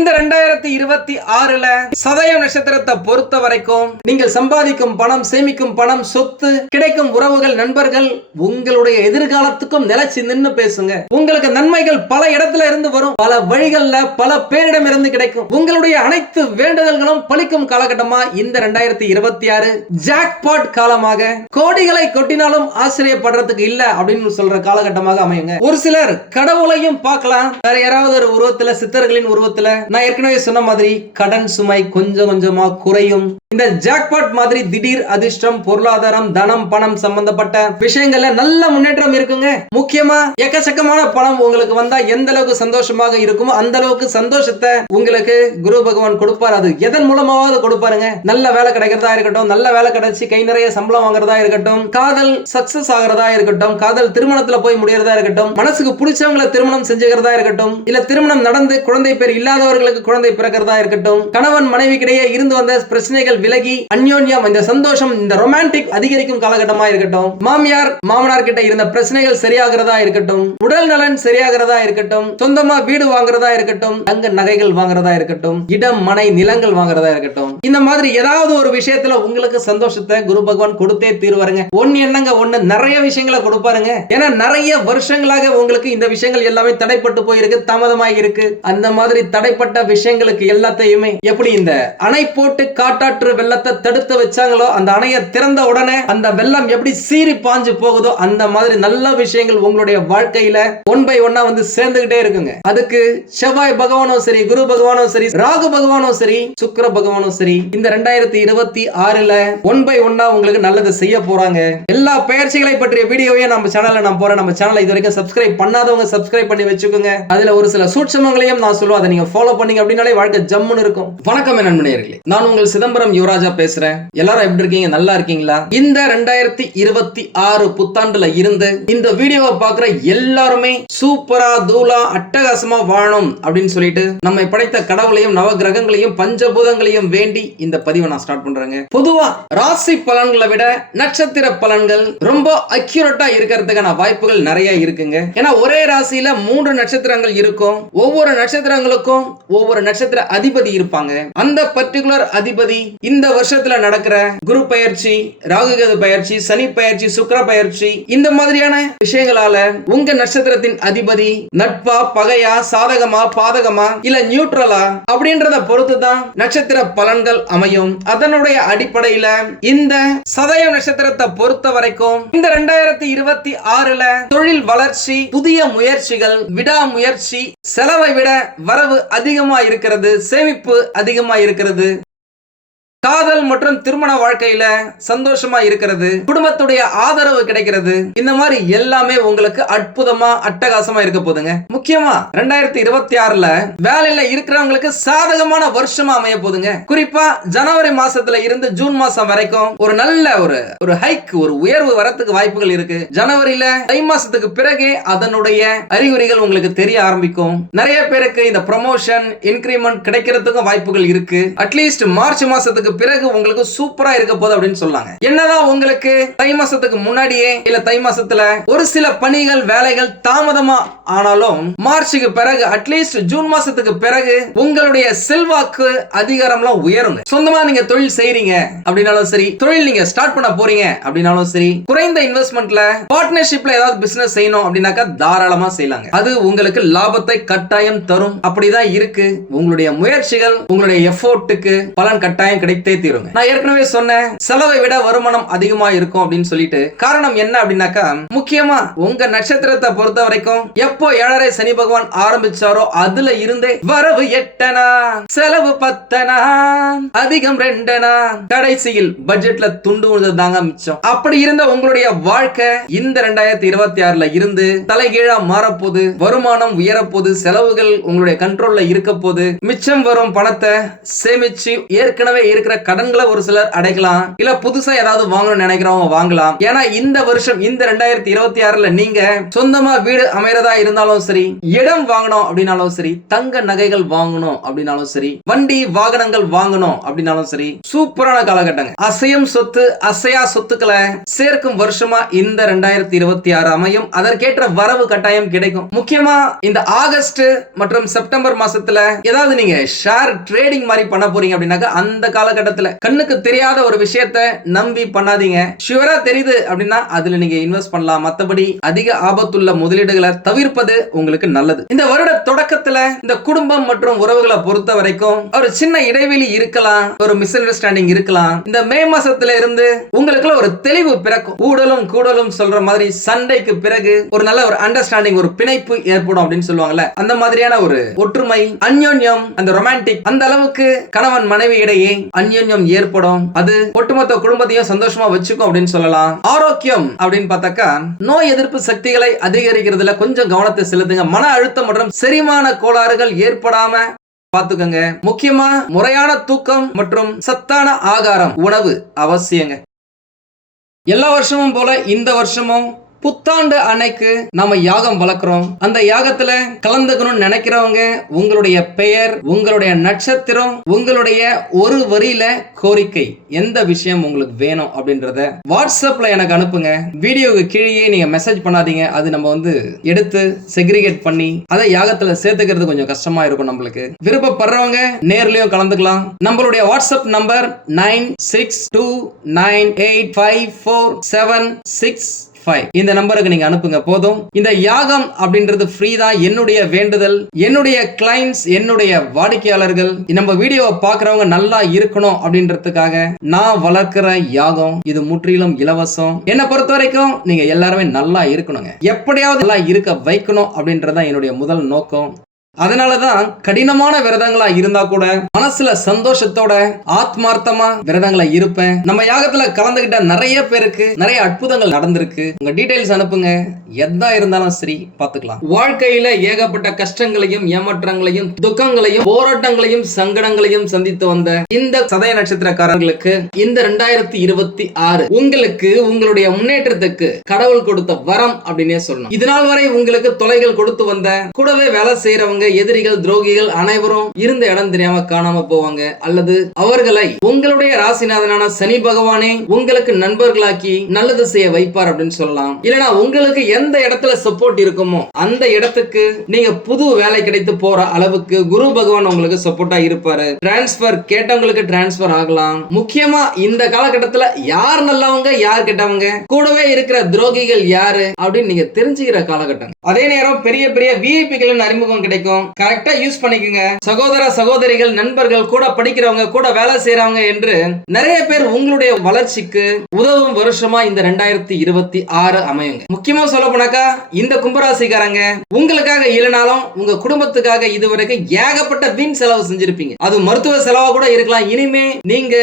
இந்த ரெண்டாயிரத்தி இருபத்தி ஆறுல சதயம் நட்சத்திரத்தை பொறுத்த வரைக்கும் நீங்கள் சம்பாதிக்கும் பணம் சேமிக்கும் பணம் சொத்து கிடைக்கும் உறவுகள் நண்பர்கள் உங்களுடைய எதிர்காலத்துக்கும் நிலைச்சு நின்னு பேசுங்க. உங்களுக்கு நன்மைகள் பல இடத்துல இருந்து வரும். பல வழிகள்ல பல பேரிடம் இருந்து கிடைக்கும். உங்களுடைய அனைத்து வேண்டுதல்களும் பழிக்கும் காலகட்டமா இந்த ரெண்டாயிரத்தி இருபத்தி ஆறு ஜாக்பாட் காலமாக. கோடிகளை கொட்டினாலும் ஆச்சரியப்படுறதுக்கு இல்ல அப்படின்னு சொல்ற காலகட்டமாக அமையுங்க. ஒரு சிலர் கடவுளையும் பார்க்கலாம். வேற யாராவது ஒரு உருவத்துல சித்தர்களின் உருவத்துல நான் ஏற்கனவே சொன்ன மாதிரி கடன் சுமை கொஞ்சம் கொஞ்சமா குறையும். இந்த ஜாக்பாட் மாதிரி திடீர் அதிர்ஷ்டம் பொருளாதாரம் தனம் பணம் சம்பந்தப்பட்ட விஷயங்கள்ல நல்ல முன்னேற்றம் இருக்குங்க. முக்கியமா எக்கச்சக்கமான பணம் உங்களுக்கு வந்தா எந்த அளவுக்கு சந்தோஷமாக இருக்குமோ அந்த அளவுக்கு சந்தோஷத்தை உங்களுக்கு குரு பகவான் கொடுப்பார். அது எதன் மூலமாவது கொடுப்பாருங்க. நல்ல வேலை கிடைக்கிறதா இருக்கட்டும் நல்ல வேலை கிடைச்சி கை நிறைய சம்பளம் வாங்குறதா இருக்கட்டும் காதல் சக்சஸ் ஆகிறதா இருக்கட்டும் காதல் திருமணத்துல போய் முடியறதா இருக்கட்டும் மனசுக்கு பிடிச்சவங்களை திருமணம் செஞ்சுக்கிறதா இருக்கட்டும் இல்ல திருமணம் நடந்து குழந்தை பேர் அவர்களுக்கு குழந்தை பிறக்கிறதா இருக்கட்டும் கணவன் மனைவிக்கிடையே இருந்து வந்த பிரச்சனைகள் விலகி அந்யோன்யம் இந்த சந்தோஷம் இந்த ரொமான்டிக் அதிகரிக்கும் காலகட்டமா இருக்கட்டும் மாமியார் மாமனார் கிட்ட இருந்த பிரச்சனைகள் சரியாகிறதா இருக்கட்டும் உடல் நலன் சரியாகிறதா இருக்கட்டும் சொந்தமா வீடு வாங்குறதா இருக்கட்டும் தங்க நகைகள் வாங்குறதா இருக்கட்டும் இடம் மனை நிலங்கள் வாங்குறதா இருக்கட்டும். இந்த மாதிரி ஏதாவது ஒரு விஷயத்துல உங்களுக்கு சந்தோஷத்தை குரு பகவான் கொடுத்தே தீருவாருங்க. ஒன்னு என்னங்க ஒண்ணு நிறைய விஷயங்களை கொடுப்பாருங்க. ஏன்னா நிறைய வருஷங்களாக உங்களுக்கு இந்த விஷயங்கள் எல்லாமே தடைப்பட்டு போயிருக்கு தாமதமாக இருக்கு அந்த மாதிரி தடை ஏற்பட்ட விஷயங்களுக்கு எல்லாத்தையுமே எப்படி இந்த அணை போட்டு காட்டாற்று வெள்ளத்தை தடுத்து வச்சாங்களோ அந்த அணையை திறந்த உடனே அந்த வெள்ளம் எப்படி சீறி பாஞ்சு போகுதோ அந்த மாதிரி நல்ல விஷயங்கள் உங்களுடைய வாழ்க்கையில ஒன் பை ஒன்னா வந்து சேர்ந்துகிட்டே இருக்குங்க. அதுக்கு செவ்வாய் பகவானும் சரி குரு பகவானும் சரி ராகு பகவானும் சரி சுக்கர பகவானும் சரி இந்த ரெண்டாயிரத்தி இருபத்தி ஆறுல ஒன் பை ஒன்னா உங்களுக்கு நல்லது செய்ய போறாங்க. எல்லா பயிற்சிகளை பற்றிய வீடியோவையும் நம்ம சேனல்ல நான் போறேன் நம்ம சேனலை இது வரைக்கும் சப்ஸ்கிரைப் பண்ணாதவங்க சப்ஸ்கிரைப் பண்ணி வச்சுக்கோங்க. அதுல ஒரு சில சூட்சமங்களையும் நான் சொல்லுவேன். அதை நீங்க ஃபாலோ பண்ணீங்க அப்படின்னாலே வாழ்க்கை ஜம்முன்னு இருக்கும். வணக்கம் என் நண்பர்களே. நான் உங்கள் சிதம்பரம் யுவராஜா பேசுறேன். எல்லாரும் எப்படி இருக்கீங்க? நல்லா இருக்கீங்களா? இந்த ரெண்டாயிரத்தி இருபத்தி ஆறு புத்தாண்டுல இருந்து இந்த வீடியோவை பார்க்குற எல்லாருமே சூப்பரா தூளா அட்டகாசமா வாழணும் அப்படின்னு சொல்லிட்டு நம்மை படைத்த கடவுளையும் நவ கிரகங்களையும் பஞ்சபூதங்களையும் வேண்டி இந்த பதிவை நான் ஸ்டார்ட் பண்றேங்க. பொதுவா ராசி பலன்களை விட நட்சத்திர பலன்கள் ரொம்ப அக்யூரட்டா இருக்கிறதுக்கான வாய்ப்புகள் நிறைய இருக்குங்க. ஏன்னா ஒரே ராசியில மூன்று நட்சத்திரங்கள் இருக்கும். ஒவ்வொரு நட்சத்திரங்களுக்கும் ஒவ்வொரு நட்சத்திர அதிபதி இருப்பாங்க. அந்த பர்டிகுலர் அதிபதி இந்த வருஷத்துல நடக்கிற குரு பயிற்சி ராகுகேது பயிற்சி சனி பயிற்சி சுக்கிர பயிற்சி இந்த மாதிரியான விஷயங்களால உங்க நட்சத்திரத்தின் அதிபதி நட்பா பகையா சாதகமா பாதகமா இல்ல நியூட்ரலா அப்படின்றத பொறுத்து தான் நட்சத்திர பலன்கள் அமையும். அதனுடைய அடிப்படையில இந்த சதயம் நட்சத்திரத்தை பொறுத்த வரைக்கும் இந்த ரெண்டாயிரத்தி இருபத்தி ஆறுல தொழில் வளர்ச்சி புதிய முயற்சிகள் விடாமுயற்சி செலவை விட வரவு அதிகம் இருக்கிறது சேமிப்பு அதிகமா இருக்கிறது காதல் மற்றும் திருமண வாழ்க்கையில சந்தோஷமா இருக்கிறது குடும்பத்துடைய ஆதரவு கிடைக்கிறது. இந்த மாதிரி எல்லாமே உங்களுக்கு அற்புதமா அட்டகாசமா இருக்க போதுங்க முக்கியமா ரெண்டாயிரத்தி இருபத்தி ஆறுல வேலையில இருக்கிறவங்களுக்கு சாதகமான வருஷமா அமைய போதுங்க குறிப்பா ஜனவரி மாசத்துல இருந்து ஜூன் மாசம் வரைக்கும் ஒரு நல்ல ஒரு ஒரு ஹைக் ஒரு உயர்வு வரத்துக்கு வாய்ப்புகள் இருக்கு. ஜனவரியில தை மாசத்துக்கு பிறகே அதனுடைய அறிகுறிகள் உங்களுக்கு தெரிய ஆரம்பிக்கும். நிறைய பேருக்கு இந்த ப்ரமோஷன் இன்கிரிமெண்ட் கிடைக்கிறதுக்கும் வாய்ப்புகள் இருக்கு. அட்லீஸ்ட் மார்ச் மாசத்துக்கு பிறகு உங்களுக்கு சூப்பரா இருக்க போகுது அப்படின்னு சொல்லாங்க. என்னதான் உங்களுக்கு தை மாசத்துக்கு முன்னாடியே இல்ல தை மாசத்துல ஒரு சில பணிகள் வேலைகள் தாமதமா ஆனாலும் மார்ச்சுக்கு பிறகு அட்லீஸ்ட் ஜூன் மாசத்துக்கு பிறகு உங்களுடைய செல்வாக்கு அதிகாரம்லாம் உயரும் சொந்தமா நீங்க தொழில் செய்றீங்க அப்படின்னாலும் சரி தொழில் நீங்க ஸ்டார்ட் பண்ண போறீங்க அப்படின்னாலும் சரி குறைந்த இன்வெஸ்ட்மெண்ட்ல பார்ட்னர்ஷிப்ல ஏதாவது பிசினஸ் செய்யணும் அப்படின்னாக்கா தாராளமா செய்யலாங்க. அது உங்களுக்கு லாபத்தை கட்டாயம் தரும். அப்படிதான் இருக்கு. உங்களுடைய முயற்சிகள் உங்களுடைய எஃபோர்ட்டுக்கு பலன் கட்டாயம் கிடைக்கும். கிடைத்தே தீருங்க. நான் ஏற்கனவே சொன்னேன் செலவை விட வருமானம் அதிகமா இருக்கும் அப்படின்னு சொல்லிட்டு. காரணம் என்ன அப்படின்னாக்கா முக்கியமா உங்க நட்சத்திரத்தை பொறுத்த வரைக்கும் எப்போ ஏழரை சனி பகவான் ஆரம்பிச்சாரோ அதுல இருந்தே வரவு எட்டனா செலவு பத்தனா அதிகம் ரெண்டனா. கடைசியில் பட்ஜெட்ல துண்டு விழுந்தது தாங்க மிச்சம். அப்படி இருந்த உங்களுடைய வாழ்க்கை இந்த ரெண்டாயிரத்தி இருபத்தி ஆறுல இருந்து தலைகீழா மாறப்போது வருமானம் உயரப்போது செலவுகள் உங்களுடைய கண்ட்ரோல்ல இருக்க போது மிச்சம் வரும் பணத்தை சேமிச்சு ஏற்கனவே இருக்கிற இருக்கிற கடன்களை ஒரு சிலர் அடைக்கலாம். இல்ல புதுசா ஏதாவது வாங்கணும்னு நினைக்கிறவங்க வாங்கலாம். ஏன்னா இந்த வருஷம் இந்த ரெண்டாயிரத்தி இருபத்தி ஆறுல நீங்க சொந்தமா வீடு அமைறதா இருந்தாலும் சரி இடம் வாங்கணும் அப்படின்னாலும் சரி தங்க நகைகள் வாங்கணும் அப்படின்னாலும் சரி வண்டி வாகனங்கள் வாங்கணும் அப்படின்னாலும் சரி சூப்பரான காலகட்டங்க. அசையும் சொத்து அசையா சொத்துக்களை சேர்க்கும் வருஷமா இந்த ரெண்டாயிரத்தி இருபத்தி ஆறு அமையும். அதற்கேற்ற வரவு கட்டாயம் கிடைக்கும். முக்கியமா இந்த ஆகஸ்ட் மற்றும் செப்டம்பர் மாசத்துல ஏதாவது நீங்க ஷேர் ட்ரேடிங் மாதிரி பண்ண போறீங்க அப்படின்னாக்க அந்த காலகட்டம் காலகட்டத்தில் கண்ணுக்கு தெரியாத ஒரு விஷயத்த நம்பி பண்ணாதீங்க. ஷுவரா தெரியுது அப்படின்னா அதுல நீங்க இன்வெஸ்ட் பண்ணலாம். மத்தபடி அதிக ஆபத்துள்ள முதலீடுகளை தவிர்ப்பது உங்களுக்கு நல்லது. இந்த வருட தொடக்கத்துல இந்த குடும்பம் மற்றும் உறவுகளை பொறுத்த வரைக்கும் ஒரு சின்ன இடைவெளி இருக்கலாம். ஒரு மிஸ் அண்டர்ஸ்டாண்டிங் இருக்கலாம். இந்த மே மாசத்துல இருந்து உங்களுக்குள்ள ஒரு தெளிவு பிறக்கும். ஊடலும் கூடலும் சொல்ற மாதிரி சண்டைக்கு பிறகு ஒரு நல்ல ஒரு அண்டர்ஸ்டாண்டிங் ஒரு பிணைப்பு ஏற்படும் அப்படின்னு சொல்லுவாங்கல்ல. அந்த மாதிரியான ஒரு ஒற்றுமை அந்யோன்யம் அந்த ரொமான்டிக் அந்த அளவுக்கு கணவன் மனைவி இடையே அந்யோன்யம் ஏற்படும். அது ஒட்டுமொத்த குடும்பத்தையும் சந்தோஷமா வச்சுக்கும் அப்படின்னு சொல்லலாம். ஆரோக்கியம் அப்படின்னு பார்த்தாக்கா நோய் எதிர்ப்பு சக்திகளை அதிகரிக்கிறதுல கொஞ்சம் கவனத்தை செலுத்துங்க. மன அழுத்தம் மற்றும் செரிமான கோளாறுகள் ஏற்படாம பாத்துக்கோங்க முக்கியமா முறையான தூக்கம் மற்றும் சத்தான ஆகாரம் உணவு அவசியங்க. எல்லா வருஷமும் போல இந்த வருஷமும் புத்தாண்டு அன்னைக்கு நாம யாகம் வளர்க்குறோம். அந்த யாகத்துல கலந்துக்கணும்னு நினைக்கிறவங்க உங்களுடைய பெயர் உங்களுடைய நட்சத்திரம் உங்களுடைய ஒரு வரியில கோரிக்கை எந்த விஷயம் உங்களுக்கு வேணும் அப்படின்றத வாட்ஸ்அப்ல எனக்கு அனுப்புங்க. வீடியோவுக்கு கீழே நீங்க மெசேஜ் பண்ணாதீங்க. அது நம்ம வந்து எடுத்து செக்ரிகேட் பண்ணி அதை யாகத்துல சேர்த்துக்கிறது கொஞ்சம் கஷ்டமா இருக்கும் நம்மளுக்கு. விருப்பப்படுறவங்க நேர்லயும் கலந்துக்கலாம். நம்மளுடைய WhatsApp number nine six two nine eight five four seven six five இந்த நம்பருக்கு நீங்க அனுப்புங்க போதும். இந்த யாகம் அப்படின்றது ஃப்ரீ தான். என்னுடைய வேண்டுதல் என்னுடைய கிளைண்ட்ஸ் என்னுடைய வாடிக்கையாளர்கள். நம்ம வீடியோவை பார்க்கறவங்க நல்லா இருக்கணும் அப்படின்றதுக்காக நான் வளர்க்கிற யாகம் இது முற்றிலும் இலவசம். என்னை பொறுத்த வரைக்கும் நீங்க எல்லாருமே நல்லா இருக்கணுங்க. எப்படியாவது நல்லா இருக்க வைக்கணும் அப்படின்றதான் என்னுடைய முதல் நோக்கம். அதனாலதான் கடினமான விரதங்களா இருந்தா கூட மனசுல சந்தோஷத்தோட ஆத்மார்த்தமா விரதங்களா இருப்பேன். நம்ம யாகத்துல கலந்துகிட்ட நிறைய பேருக்கு நிறைய அற்புதங்கள் நடந்திருக்கு. உங்க டீடைல்ஸ் அனுப்புங்க. எதா இருந்தாலும் சரி பாத்துக்கலாம். வாழ்க்கையில ஏகப்பட்ட கஷ்டங்களையும் ஏமாற்றங்களையும் துக்கங்களையும் போராட்டங்களையும் சங்கடங்களையும் சந்தித்து வந்த இந்த சதய நட்சத்திரக்காரர்களுக்கு இந்த ரெண்டாயிரத்தி இருபத்தி ஆறு உங்களுக்கு உங்களுடைய முன்னேற்றத்துக்கு கடவுள் கொடுத்த வரம் அப்படின்னே சொல்லணும். இதனால் வரை உங்களுக்கு தொலைகள் கொடுத்து வந்த கூடவே வேலை செய்யறவங்க எதிரிகள் துரோகிகள் அனைவரும் இருந்த இடம் தெரியாம காணாம போவாங்க. அல்லது அவர்களை உங்களுடைய ராசிநாதனான சனி பகவானே உங்களுக்கு நண்பர்களாக்கி நல்லது செய்ய வைப்பார் அப்படின்னு சொல்லலாம். இல்லனா உங்களுக்கு எந்த இடத்துல சப்போர்ட் இருக்குமோ அந்த இடத்துக்கு நீங்க புது வேலை கிடைத்து போற அளவுக்கு குரு பகவான் உங்களுக்கு சப்போர்ட்டா இருப்பாரு. டிரான்ஸ்பர் கேட்டவங்களுக்கு டிரான்ஸ்பர் ஆகலாம். முக்கியமா இந்த காலகட்டத்துல யார் நல்லவங்க யார் கெட்டவங்க கூடவே இருக்கிற துரோகிகள் யாரு அப்படின்னு நீங்க தெரிஞ்சுக்கிற காலகட்டம். அதே நேரம் பெரிய பெரிய விஐபிகளின் அறிமுகம் கிடைக்கும். கரெக்டா யூஸ் பண்ணிக்கோங்க. சகோதர சகோதரிகள் நண்பர்கள் கூட படிக்கிறவங்க கூட வேலை செய்யறவங்க என்று நிறைய பேர் உங்களுடைய வளர்ச்சிக்கு உதவும் வருஷமா இந்த ரெண்டாயிரத்தி இருபத்தி ஆறு அமையுங்க. முக்கியமா சொல்ல போனாக்கா இந்த கும்பராசிக்காரங்க உங்களுக்காக இல்லைனாலும் உங்க குடும்பத்துக்காக இதுவரைக்கும் ஏகப்பட்ட வீண் செலவு செஞ்சிருப்பீங்க. அது மருத்துவ செலவா கூட இருக்கலாம். இனிமே நீங்க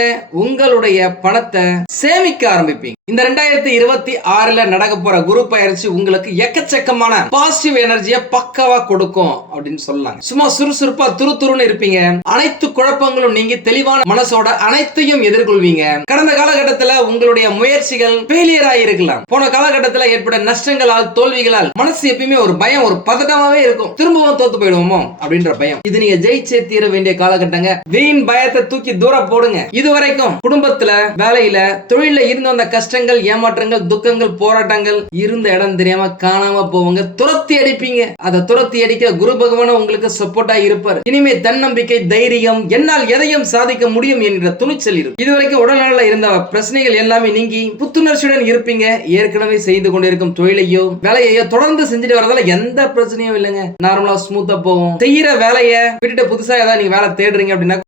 உங்களுடைய பணத்தை சேமிக்க ஆரம்பிப்பீங்க. இந்த ரெண்டாயிரத்தி இருபத்தி ஆறுல நடக்க போற குரு பயிற்சி உங்களுக்கு எக்கச்சக்கமான பாசிட்டிவ் எனர்ஜியை பக்காவா கொடுக்கும் அப்படின்னு சொல்லலாம் சும்மா சுறுசுறுப்பா துரு துருன்னு இருப்பீங்க. அனைத்து குழப்பங்களும் நீங்க தெளிவான மனசோட அனைத்தையும் எதிர்கொள்வீங்க. கடந்த காலகட்டத்துல உங்களுடைய முயற்சிகள் ஃபெயிலியர் இருக்கலாம். போன காலகட்டத்துல ஏற்பட்ட நஷ்டங்களால் தோல்விகளால் மனசு எப்பயுமே ஒரு பயம் ஒரு பதட்டமாவே இருக்கும். திரும்பவும் தோத்து போயிடுவோமோ அப்படின்ற பயம். இது நீங்க ஜெயிச்சே தீர வேண்டிய காலகட்டங்க. வீண் பயத்தை தூக்கி தூர போடுங்க. இது வரைக்கும் குடும்பத்துல வேலையில தொழில இருந்து வந்த கஷ்டங்கள் ஏமாற்றங்கள் துக்கங்கள் போராட்டங்கள் இருந்த இடம் தெரியாம காணாம போவங்க. துரத்தி அடிப்பீங்க. அதை துரத்தி அடிக்க குரு பகவான உங்களுக்கு சப்போர்ட்டா இருப்பார். இனிமே தன்னம்பிக்கை தைரியம் என்னால் எதையும் சாதிக்க முடியும் என்கிற துணிச்சல் இருக்கும் இதுவரைக்கும் உடல்நல இருந்த பிரச்சனைகள் எல்லாமே நீங்கி புத்துணர்ச்சியுடன் இருப்பீங்க. ஏற்கனவே செய்து கொண்டிருக்கும் தொழிலையோ வேலையையோ தொடர்ந்து செஞ்சுட்டு வரதால எந்த பிரச்சனையும் இல்லைங்க. நார்மலா ஸ்மூத்தா போகும். செய்யற வேலையை விட்டுட்டு புதுசா ஏதாவது நீங்க வேலை தேடுறீங்க அப்படின்னா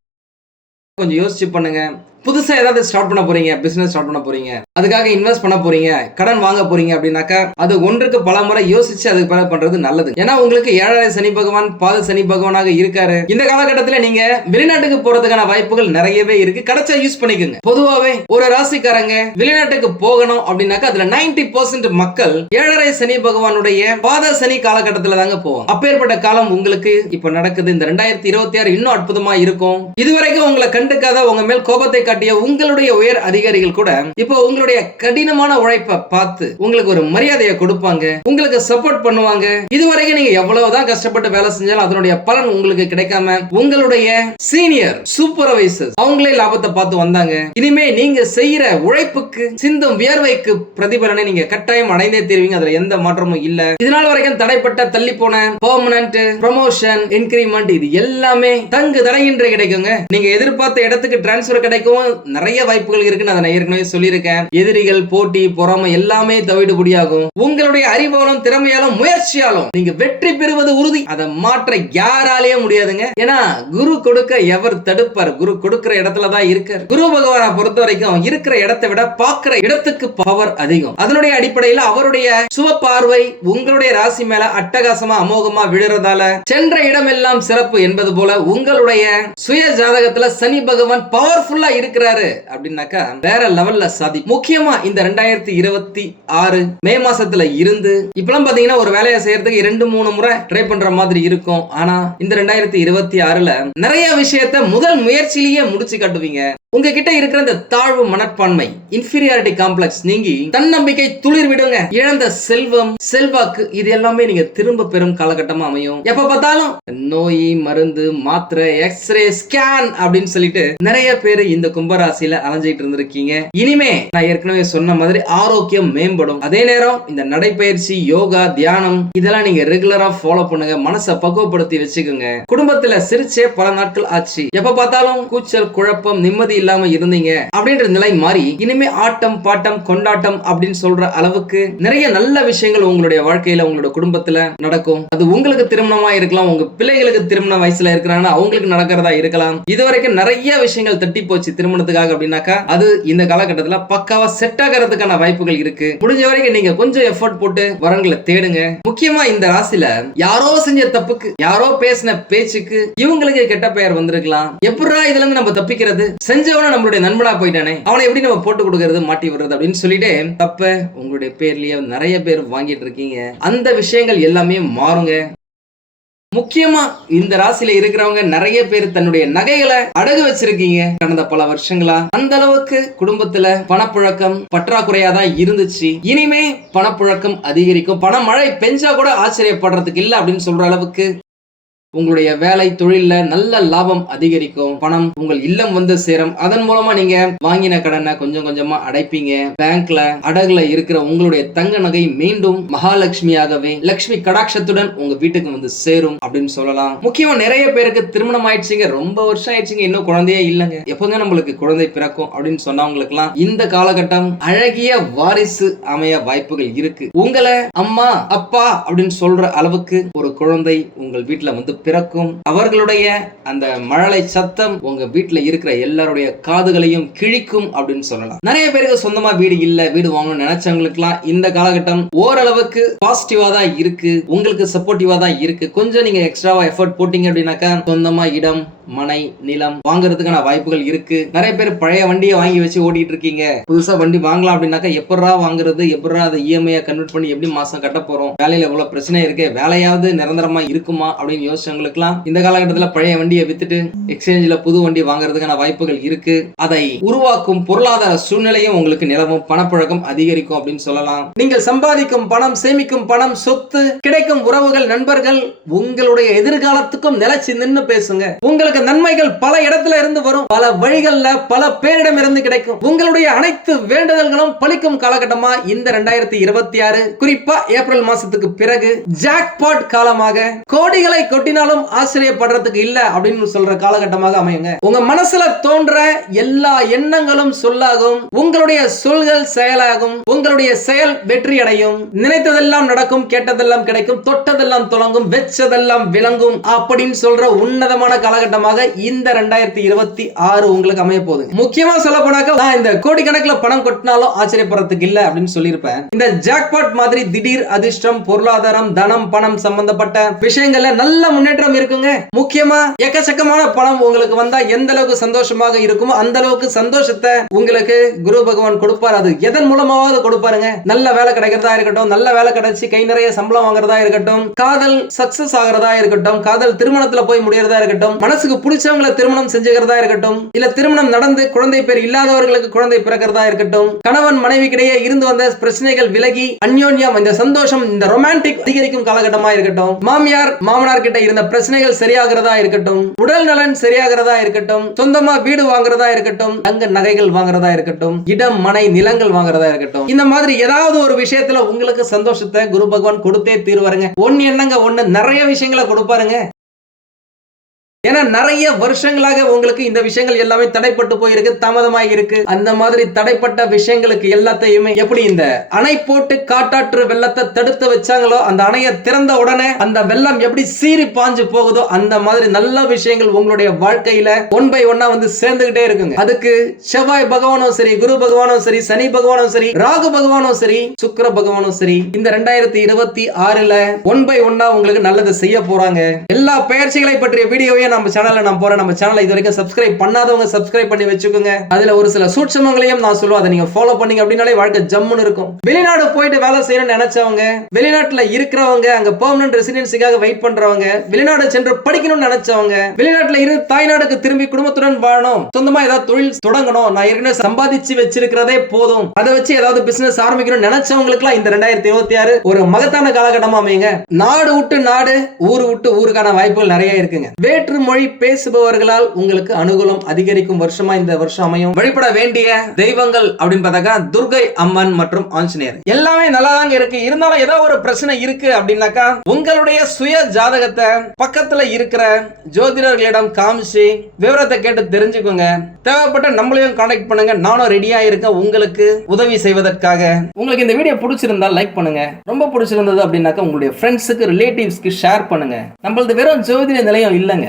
கொஞ்சம் யோசிச்சு பண்ணுங்க. புதுசா ஏதாவது ஸ்டார்ட் பண்ண போறீங்க பிசினஸ் ஸ்டார்ட் பண்ண போறீங்க அதுக்காக இன்வெஸ்ட் பண்ண போறீங்க கடன் வாங்க போறீங்க அப்படின்னாக்கா அது ஒன்றுக்கு பல முறை யோசிச்சு அதுக்கு பிறகு பண்றது நல்லது. ஏன்னா உங்களுக்கு ஏழரை சனி பகவான் பாத சனி பகவானாக இருக்காரு. இந்த காலகட்டத்துல நீங்க வெளிநாட்டுக்கு போறதுக்கான வாய்ப்புகள் நிறையவே இருக்கு. கிடைச்சா யூஸ் பண்ணிக்கோங்க. பொதுவாவே ஒரு ராசிக்காரங்க வெளிநாட்டுக்கு போகணும் அப்படின்னாக்கா அதுல 90% மக்கள் ஏழரை சனி பகவானுடைய பாத சனி காலகட்டத்துல தாங்க போவோம் அப்பேற்பட்ட காலம் உங்களுக்கு இப்ப நடக்குது. இந்த ரெண்டாயிரத்தி இருபத்தி ஆறு இன்னும் அற்புதமா இருக்கும். இதுவரைக்கும் உங்களை கண்டுக்காத உங்க மேல் கோபத்தை காட்டிய உங்களுடைய உயர் அதிகாரிகள் கூட இப்போ உங்களுடைய கடினமான உழைப்பை பார்த்து உங்களுக்கு ஒரு மரியாதையை கொடுப்பாங்க உங்களுக்கு சப்போர்ட் பண்ணுவாங்க. இதுவரைக்கும் நீங்க எவ்வளவுதான் கஷ்டப்பட்டு வேலை செஞ்சாலும் அதனுடைய பலன் உங்களுக்கு கிடைக்காம உங்களுடைய சீனியர் சூப்பர்வைசர் அவங்களே லாபத்தை பார்த்து வந்தாங்க. இனிமே நீங்க செய்யற உழைப்புக்கு சிந்தும் வியர்வைக்கு பிரதிபலனை நீங்க கட்டாயம் அடைந்தே தெரிவிங்க. அதுல எந்த மாற்றமும் இல்ல. இதனால் வரைக்கும் தடைப்பட்ட தள்ளி போன பெர்மனன்ட் ப்ரமோஷன் இன்கிரிமெண்ட் இது எல்லாமே தங்கு தடையின்றி கிடைக்குங்க. நீங்க எதிர்பார்த்த இடத்துக்கு டிரான்ஸ்பர் கிடைக்கும் நிறைய வாய்ப்புகள் இருக்குன்னு அதை நான் ஏற்கனவே சொல்லியிருக்கேன். எதிரிகள் போட்டி பொறாமை எல்லாமே தவிடுபடியாகும். உங்களுடைய அறிவாலும் திறமையாலும் முயற்சியாலும் நீங்க வெற்றி பெறுவது உறுதி. அதை மாற்ற யாராலேயே முடியாதுங்க. ஏன்னா குரு கொடுக்க எவர் தடுப்பார். குரு கொடுக்கிற இடத்துல தான் இருக்கார். குரு பகவானை பொறுத்த வரைக்கும் இருக்கிற இடத்தை விட பார்க்கிற இடத்துக்கு பவர் அதிகம். அதனுடைய அடிப்படையில் அவருடைய சுவ பார்வை உங்களுடைய ராசி மேல அட்டகாசமா அமோகமா விழுறதால சென்ற இடமெல்லாம் சிறப்பு என்பது போல உங்களுடைய சுய ஜாதகத்துல சனி பகவான் பவர்ஃபுல்லா இருக்கு. இருக்கிறாரு அப்படின்னாக்கா வேற லெவல்ல சாதி. முக்கியமா இந்த ரெண்டாயிரத்தி இருபத்தி ஆறு மே மாசத்துல இருந்து இப்பெல்லாம் பாத்தீங்கன்னா ஒரு வேலையை செய்யறதுக்கு இரண்டு மூணு முறை ட்ரை பண்ற மாதிரி இருக்கும். ஆனா இந்த ரெண்டாயிரத்தி இருபத்தி ஆறுல நிறைய விஷயத்த முதல் முயற்சியிலேயே முடிச்சு காட்டுவீங்க. உங்ககிட்ட இருக்கிற இந்த தாழ்வு மனப்பான்மை இன்ஃபீரியாரிட்டி காம்ப்ளெக்ஸ் நீங்கி தன்னம்பிக்கை துளிர் விடுங்க. இழந்த செல்வம் செல்வாக்கு இது எல்லாமே நீங்க திரும்ப பெறும் காலகட்டமா அமையும். எப்ப பார்த்தாலும் நோய் மருந்து மாத்திரை எக்ஸ்ரே ஸ்கேன் அப்படின்னு சொல்லிட்டு நிறைய பேர் இந்த கும்பராசியில அலைஞ்சிட்டு இருந்திருக்கீங்க. இனிமே நான் ஏற்கனவே சொன்ன மாதிரி ஆரோக்கியம் மேம்படும். அதே நேரம் இந்த நடைப்பயிற்சி யோகா தியானம் இதெல்லாம் நீங்க ரெகுலரா ஃபாலோ பண்ணுங்க. மனசை பக்குவப்படுத்தி வச்சுக்கோங்க. குடும்பத்துல சிரிச்சே பல நாட்கள் ஆச்சு. எப்ப பார்த்தாலும் கூச்சல் குழப்பம் நிம்மதி இல்லாம இருந்தீங்க அப்படின்ற நிலை மாறி இனிமே ஆட்டம் பாட்டம் கொண்டாட்டம் அப்படின்னு சொல்ற அளவுக்கு நிறைய நல்ல விஷயங்கள் உங்களுடைய வாழ்க்கையில உங்களோட குடும்பத்துல நடக்கும். அது உங்களுக்கு திருமணமா இருக்கலாம் உங்க பிள்ளைகளுக்கு திருமண வயசுல இருக்கிறாங்கன்னா அவங்களுக்கு நடக்கிறதா இருக்கலாம். இதுவரைக்கும் நிறைய விஷயங்கள் தட்டி போச்சு திருமணத்துக்காக அப்படின்னாக்கா அது இந்த காலகட்டத்துல பக்காவா செட் ஆகிறதுக்கான வாய்ப்புகள் இருக்கு. முடிஞ்ச வரைக்கும் நீங்க கொஞ்சம் எஃபோர்ட் போட்டு வரங்களை தேடுங்க. முக்கியமா இந்த ராசியில யாரோ செஞ்ச தப்புக்கு யாரோ பேசின பேச்சுக்கு இவங்களுக்கு கெட்ட பெயர் வந்திருக்கலாம். எப்படா இதுல இருந்து நம்ம தப்பிக்கிறது? செஞ்சவன நம்மளுடைய நண்பனா போயிட்டானே. அவனை எப்படி நம்ம போட்டு கொடுக்கறது மாட்டி விடுறது அப்படின்னு சொல்லிட்டு தப்ப உங்களுடைய பேர்லயே நிறைய பேர் வாங்கிட்டு இருக்கீங்க. அந்த விஷயங்கள் எல்லாமே மாறுங்க. முக்கியமா இந்த ராசியில இருக்கிறவங்க நிறைய பேர் தன்னுடைய நகைகளை அடகு வச்சிருக்கீங்க. கடந்த பல வருஷங்களா அந்த அளவுக்கு குடும்பத்துல பணப்புழக்கம் பற்றாக்குறையா தான் இருந்துச்சு. இனிமே பணப்புழக்கம் அதிகரிக்கும். பணமழை பெஞ்சா கூட ஆச்சரியப்படுறதுக்கு இல்ல அப்படின்னு சொல்ற அளவுக்கு உங்களுடைய வேலை தொழில்ல நல்ல லாபம் அதிகரிக்கும். பணம் உங்கள் இல்லம் வந்து சேரும். அதன் மூலமா நீங்க வாங்கின கடனை கொஞ்சம் கொஞ்சமா அடைப்பீங்க. பேங்க்ல அடகுல இருக்கிற உங்களுடைய தங்க நகை மீண்டும் மகாலட்சுமியாகவே லட்சுமி கடாட்சத்துடன் உங்க வீட்டுக்கு வந்து சேரும் அப்படின்னு சொல்லலாம். முக்கியமா நிறைய பேருக்கு திருமணம் ஆயிடுச்சுங்க. ரொம்ப வருஷம் ஆயிடுச்சுங்க. இன்னும் குழந்தையே இல்லைங்க. எப்போங்க நம்மளுக்கு குழந்தை பிறக்கும் அப்படின்னு சொன்னவங்களுக்கு எல்லாம் இந்த காலகட்டம் அழகிய வாரிசு அமைய வாய்ப்புகள் இருக்கு. உங்களை அம்மா அப்பா அப்படின்னு சொல்ற அளவுக்கு ஒரு குழந்தை உங்கள் வீட்டுல வந்து பிறக்கும். அவர்களுடைய அந்த மழலை சத்தம் உங்க வீட்டுல இருக்கிற எல்லாருடைய காதுகளையும் கிழிக்கும் அப்படின்னு சொல்லலாம். நிறைய பேருக்கு சொந்தமா வீடு இல்ல வீடு வாங்கணும்னு நினைச்சவங்களுக்குலாம் இந்த காலகட்டம் ஓரளவுக்கு பாசிட்டிவா தான் இருக்கு உங்களுக்கு சப்போர்ட்டிவா தான் இருக்கு. கொஞ்சம் நீங்க எக்ஸ்ட்ராவா எஃபர்ட் போட்டீங்க அப்படின்னாக்கா சொந்தமா இடம் மனை நிலம் வாங்குறதுக்கான வாய்ப்புகள் இருக்கு. நிறைய பேர் பழைய வண்டியை வாங்கி வச்சு ஓட்டிட்டு இருக்கீங்க. புதுசா வண்டி வாங்கலாம் அப்படின்னாக்கா எப்படா வாங்குறது எப்படா அதை இஎம்ஐ கன்வெர்ட் பண்ணி எப்படி மாசம் கட்ட போறோம்? வேலையில எவ்வளவு பிரச்சனை இருக்கு? வேலையாவது நிரந்தரமா இருக்குமா? அப்படின்னு யோசிச்சவங்களுக்குலாம் இந்த காலகட்டத்தில் பழைய வண்டியை வித்துட்டு எக்ஸ்சேஞ்சில் புது வண்டி வாங்குறதுக்கான வாய்ப்புகள் இருக்கு. அதை உருவாக்கும் பொருளாதார சூழ்நிலையும் உங்களுக்கு நிலவும் பணப்பழக்கம் அதிகரிக்கும் அப்படின்னு சொல்லலாம். நீங்கள் சம்பாதிக்கும் பணம் சேமிக்கும் பணம் சொத்து கிடைக்கும் உறவுகள் நண்பர்கள் உங்களுடைய எதிர்காலத்துக்கும் நிலைச்சு நின்று பேசுங்க. உங்களுக்கு நன்மைகள் பல இடத்துல இருந்து வரும். பல வழிகள்ல பல பேரிடம் இருந்து கிடைக்கும். உங்களுடைய அனைத்து வேண்டுதல்களும் பழிக்கும் காலகட்டமா? இந்த ரெண்டாயிரத்தி இருபத்தி ஆறு குறிப்பா ஏப்ரல் மாசத்துக்கு பிறகு ஜாக்பாட் காலமாக கோடிகளை பின்னாலும் ஆச்சரியப்படுறதுக்கு இல்லை அப்படின்னு சொல்ற காலகட்டமாக அமையுங்க. உங்க மனசுல தோன்ற எல்லா எண்ணங்களும் சொல்லாகும் உங்களுடைய சொல்கள் செயலாகும் உங்களுடைய செயல் வெற்றி அடையும் நினைத்ததெல்லாம் நடக்கும் கேட்டதெல்லாம் கிடைக்கும் தொட்டதெல்லாம் தொடங்கும் வெச்சதெல்லாம் விளங்கும் அப்படின்னு சொல்ற உன்னதமான காலகட்டமாக இந்த ரெண்டாயிரத்தி இருபத்தி ஆறு உங்களுக்கு அமைய போகுது. முக்கியமா சொல்ல போனாக்க நான் இந்த கோடிக்கணக்கில் பணம் கொட்டினாலும் ஆச்சரியப்படுறதுக்கு இல்லை அப்படின்னு சொல்லியிருப்பேன். இந்த ஜாக்பாட் மாதிரி திடீர் அதிர்ஷ்டம் பொருளாதாரம் தனம் பணம் சம்பந்தப்பட்ட விஷயங்கள்ல நல்ல முன்னேற்றம் முன்னேற்றம் இருக்குங்க. முக்கியமா எக்கச்சக்கமான பணம் உங்களுக்கு வந்தா எந்த அளவுக்கு சந்தோஷமாக இருக்குமோ அந்த அளவுக்கு சந்தோஷத்தை உங்களுக்கு குரு பகவான் கொடுப்பார். அது எதன் மூலமாவது கொடுப்பாருங்க. நல்ல வேலை கிடைக்கிறதா இருக்கட்டும் நல்ல வேலை கிடைச்சி கை நிறைய சம்பளம் வாங்குறதா இருக்கட்டும் காதல் சக்சஸ் ஆகிறதா இருக்கட்டும் காதல் திருமணத்துல போய் முடியறதா இருக்கட்டும் மனசுக்கு பிடிச்சவங்களை திருமணம் செஞ்சுக்கிறதா இருக்கட்டும் இல்ல திருமணம் நடந்து குழந்தை பேர் இல்லாதவர்களுக்கு குழந்தை பிறக்கிறதா இருக்கட்டும் கணவன் மனைவிக்கிடையே இருந்து வந்த பிரச்சனைகள் விலகி அந்யோன்யம் இந்த சந்தோஷம் இந்த ரொமான்டிக் அதிகரிக்கும் காலகட்டமா இருக்கட்டும் மாமியார் மாமனார் கிட்ட இருந்த பிரச்சனைகள் சரியாகிறதா இருக்கட்டும் உடல் நலன் சரியாகிறதா இருக்கட்டும் சொந்தமா வீடு வாங்குறதா இருக்கட்டும் தங்க நகைகள் வாங்குறதா இருக்கட்டும் இடம் மனை நிலங்கள் வாங்குறதா இருக்கட்டும் இந்த மாதிரி ஏதாவது ஒரு விஷயத்துல உங்களுக்கு சந்தோஷத்தை குரு பகவான் கொடுத்தே தீர்வாருங்க. ஒன்னு என்னங்க ஒண்ணு நிறைய விஷயங்களை கொடுப்பாருங்க. ஏன்னா நிறைய வருஷங்களாக உங்களுக்கு இந்த விஷயங்கள் எல்லாமே தடைப்பட்டு போயிருக்கு தாமதமாக இருக்கு அந்த மாதிரி தடைப்பட்ட விஷயங்களுக்கு எல்லாத்தையுமே எப்படி இந்த அணை போட்டு காட்டாற்று வெள்ளத்தை தடுத்து வச்சாங்களோ அந்த அணையை திறந்த உடனே அந்த வெள்ளம் எப்படி சீறி பாஞ்சு போகுதோ அந்த மாதிரி நல்ல விஷயங்கள் உங்களுடைய வாழ்க்கையில ஒன் பை ஒன்னா வந்து சேர்ந்துகிட்டே இருக்குங்க. அதுக்கு செவ்வாய் பகவானும் சரி குரு பகவானும் சரி சனி பகவானும் சரி ராகு பகவானும் சரி சுக்கர பகவானும் சரி இந்த ரெண்டாயிரத்தி இருபத்தி ஆறுல ஒன் பை ஒன்னா உங்களுக்கு நல்லது செய்ய போறாங்க. எல்லா பயிற்சிகளை பற்றிய வீடியோவையும் நம்ம சேனலில் நான் போகிறேன் நம்ம சேனலை இது வரைக்கும் சப்ஸ்கிரைப் பண்ணாதவங்க சப்ஸ்கிரைப் பண்ணி வச்சுக்கோங்க. அதுல ஒரு சில சூட்சமங்களையும் நான் சொல்லுவேன். அதை நீங்க ஃபாலோ பண்ணீங்க அப்படின்னாலே வாழ்க்கை ஜம்முன்னு இருக்கும். வெளிநாடு போயிட்டு வேலை செய்யணும்னு நினைச்சவங்க வெளிநாட்டில் இருக்கிறவங்க அங்க பெர்மனன்ட் ரெசிடென்சிக்காக வெயிட் பண்றவங்க வெளிநாடு சென்று படிக்கணும்னு நினைச்சவங்க வெளிநாட்டில் இருந்து தாய்நாடுக்கு திரும்பி குடும்பத்துடன் வாழணும். சொந்தமா ஏதாவது தொழில் தொடங்கணும். நான் ஏற்கனவே சம்பாதிச்சு வச்சிருக்கிறதே போதும். அதை வச்சு ஏதாவது பிசினஸ் ஆரம்பிக்கணும்னு நினைச்சவங்களுக்குலாம் இந்த ரெண்டாயிரத்தி இருபத்தி ஆறு ஒரு மகத்தான காலகட்டமா அமையுங்க. நாடு விட்டு நாடு ஊர் விட்டு ஊருக்கான வாய்ப்புகள் நிறைய இருக்குங்க. வேற்று மொழி பேசுபவர்களால் உங்களுக்கு அனுகூலம் அதிகரிக்கும் வருஷமா இந்த வருஷம் அமையும். வழிபட வேண்டிய தெய்வங்கள் அப்படின்னு பார்த்தாக்கா துர்கை அம்மன் மற்றும் ஆஞ்சநேயர். எல்லாமே நல்லா தாங்க இருக்கு. இருந்தாலும் ஏதோ ஒரு பிரச்சனை இருக்கு அப்படின்னாக்கா உங்களுடைய சுய ஜாதகத்தை பக்கத்துல இருக்கிற ஜோதிடர்களிடம் காமிச்சு விவரத்தை கேட்டு தெரிஞ்சுக்கோங்க. தேவைப்பட்ட நம்மளையும் கான்டாக்ட் பண்ணுங்க. நானும் ரெடியா இருக்கேன். உங்களுக்கு உதவி செய்வதற்காக. உங்களுக்கு இந்த வீடியோ பிடிச்சிருந்தா லைக் பண்ணுங்க. ரொம்ப பிடிச்சிருந்தது அப்படின்னாக்கா உங்களுடைய ஃப்ரெண்ட்ஸுக்கு ரிலேட்டிவ்ஸ்க்கு ஷேர் பண்ணுங்க. நம்மளது வெறும் ஜோதிட நிலையம் இல்லைங்க.